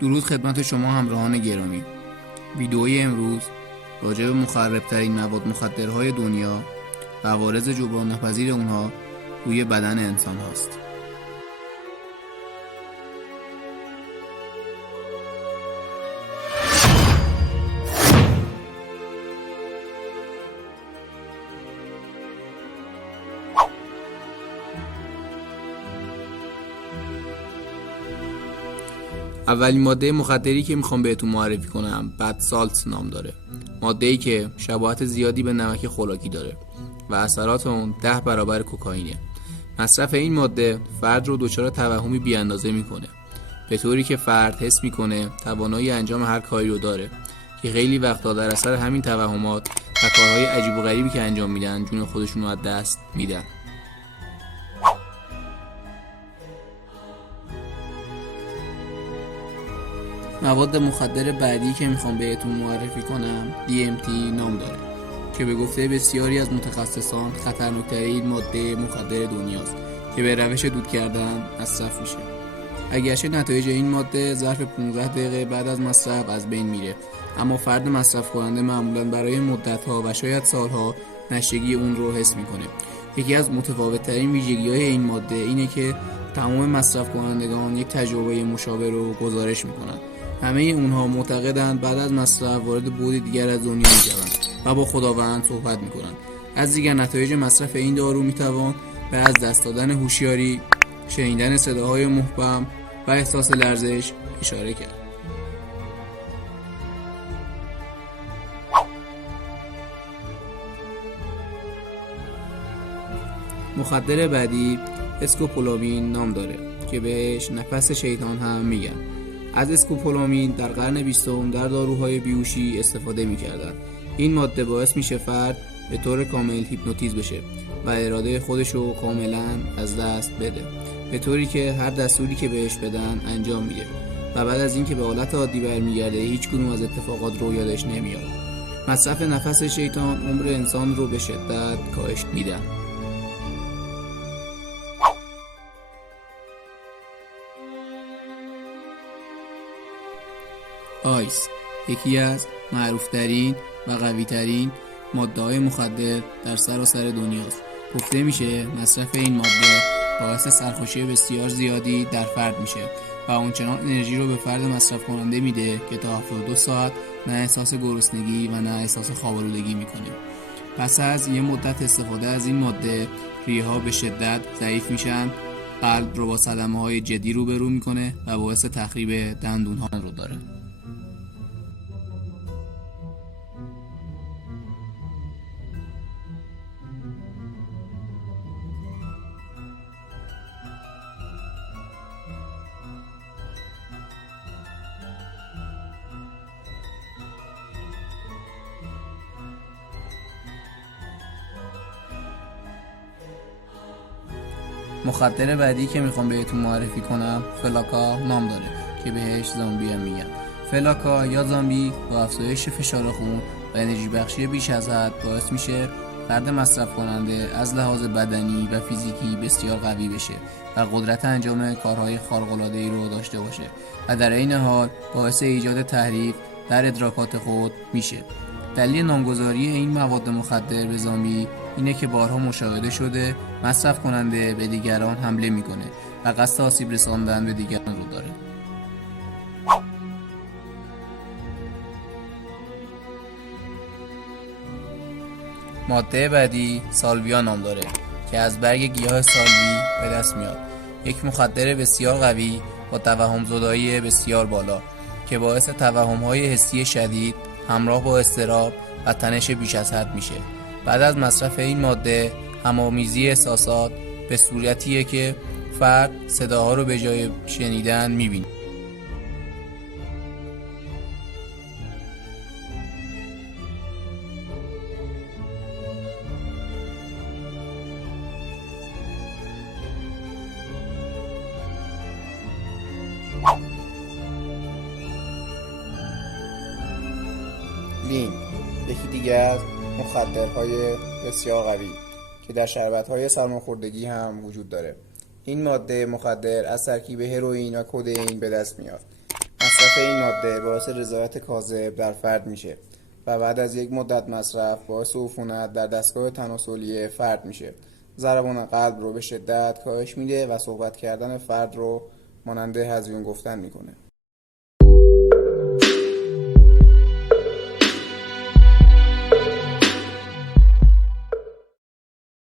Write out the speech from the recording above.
درود خدمت شما همراهان گرامی. ویدئوی امروز راجع به مخربترین مواد مخدرهای دنیا و عوارض جبران ناپذیر اونها روی بدن انسان هاست. اولین ماده مخدری که میخوام بهتون معرفی کنم بد سالت نام داره. ماده‌ای که شباهت زیادی به نمک خوراکی داره و اثرات اون 10 برابر کوکائینه. مصرف این ماده فرد رو دچار توهمی بی‌اندازه میکنه، به طوری که فرد حس میکنه توانایی انجام هر کاری رو داره که خیلی وقتا در اثر همین توهمات و کارهای عجیب و غریبی که انجام میدن جون خودشون رو از دست میدن. مواد مخدر بعدی که میخوام بهتون معرفی کنم DMT نام داره که به گفته بسیاری از متخصصان خطرناکترین ماده مخدر دنیاست که به روش دود کردن مصرف میشه. اگرچه نتایج این ماده ظرف 15 دقیقه بعد از مصرف از بین میره، اما فرد مصرف کننده معمولا برای مدت‌ها و شاید سالها نشگی اون رو حس میکنه. یکی از متفاوت‌ترین ویژگی‌های این ماده اینه که تمام مصرف کنندگان یک تجربه مشابه رو گزارش میکنن. همه اونها معتقدند بعد از مصرف وارد بعد دیگر از دنیا میشوند و با خداوند صحبت میکنند. از دیگر نتایج مصرف این دارو میتوان به از دست دادن هوشیاری، شنیدن صداهای مبهم و احساس لرزش اشاره کرد. مخدر بعدی اسکوپولامین نام داره که بهش نفس شیطان هم میگن. از اسکوپولامین در قرن 20 در داروهای بیهوشی استفاده می‌کردند. این ماده باعث میشه فرد به طور کامل هیپنوتیزم بشه و اراده خودشو کاملا از دست بده، به طوری که هر دستوری که بهش بدن انجام میده و بعد از اینکه به حالت عادی برمیگرده هیچ کدوم از اتفاقات رو یادش نمیاد. مصرف نفس شیطان عمر انسان رو به شدت کاهش میده. آیس یکی از معروفترین و قویترین ماده‌های مخدر در سراسر دنیاست. گفته میشه مصرف این ماده باعث سرخوشی بسیار زیادی در فرد میشه و اونچنان انرژی رو به فرد مصرف کننده میده که تا 72 ساعت نه احساس گرسنگی و نه احساس خواب‌آلودگی میکنه. پس از یه مدت استفاده از این ماده ریه‌ها به شدت ضعیف میشن، قلب رو با صدمه‌های جدی روبرو میکنه و باعث تخریب دندون‌ها رو داره. مخدر بعدی که میخوام بهتون معرفی کنم فلاکا نام داره که بهش زامبی هم میگن. فلاکا یا زامبی با افزایش فشار خون و انرژی بخشی بیش از حد باعث میشه فرد مصرف کننده از لحاظ بدنی و فیزیکی بسیار قوی بشه و قدرت انجام کارهای خارق‌العاده‌ای رو داشته باشه و در عین حال باعث ایجاد تحریف در ادراکات خود میشه. دلیل نامگذاری این مواد مخدر به زامبی اینه که بارها مشاهده شده مصرف کننده به دیگران حمله میکنه و قصد آسیب رساندن به دیگران رو داره. ماده بعدی سالویا نام داره که از برگ گیاه سالوی به دست میاد. یک مخدر بسیار قوی با توهم زدایی بسیار بالا که باعث توهم‌های حسی شدید همراه با اضطراب و تنش بیش از حد میشه. بعد از مصرف این ماده همامیزی احساسات به صورتیه که فرد صداها رو به جای شنیدن میبینه. لین یکی دیگه از مخدرهای بسیار قوی که در شربت‌های سرماخوردگی هم وجود داره. این ماده مخدر از ترکیب هروئین و کدئین به دست میاد. مصرف مصرف این ماده باعث رضایت کاذب در فرد میشه و بعد از یک مدت مصرف باعث عفونت در دستگاه تناسلی فرد میشه. ضربان قلب رو به شدت کاهش میده و صحبت کردن فرد رو مانند هذیان گفتن میکنه.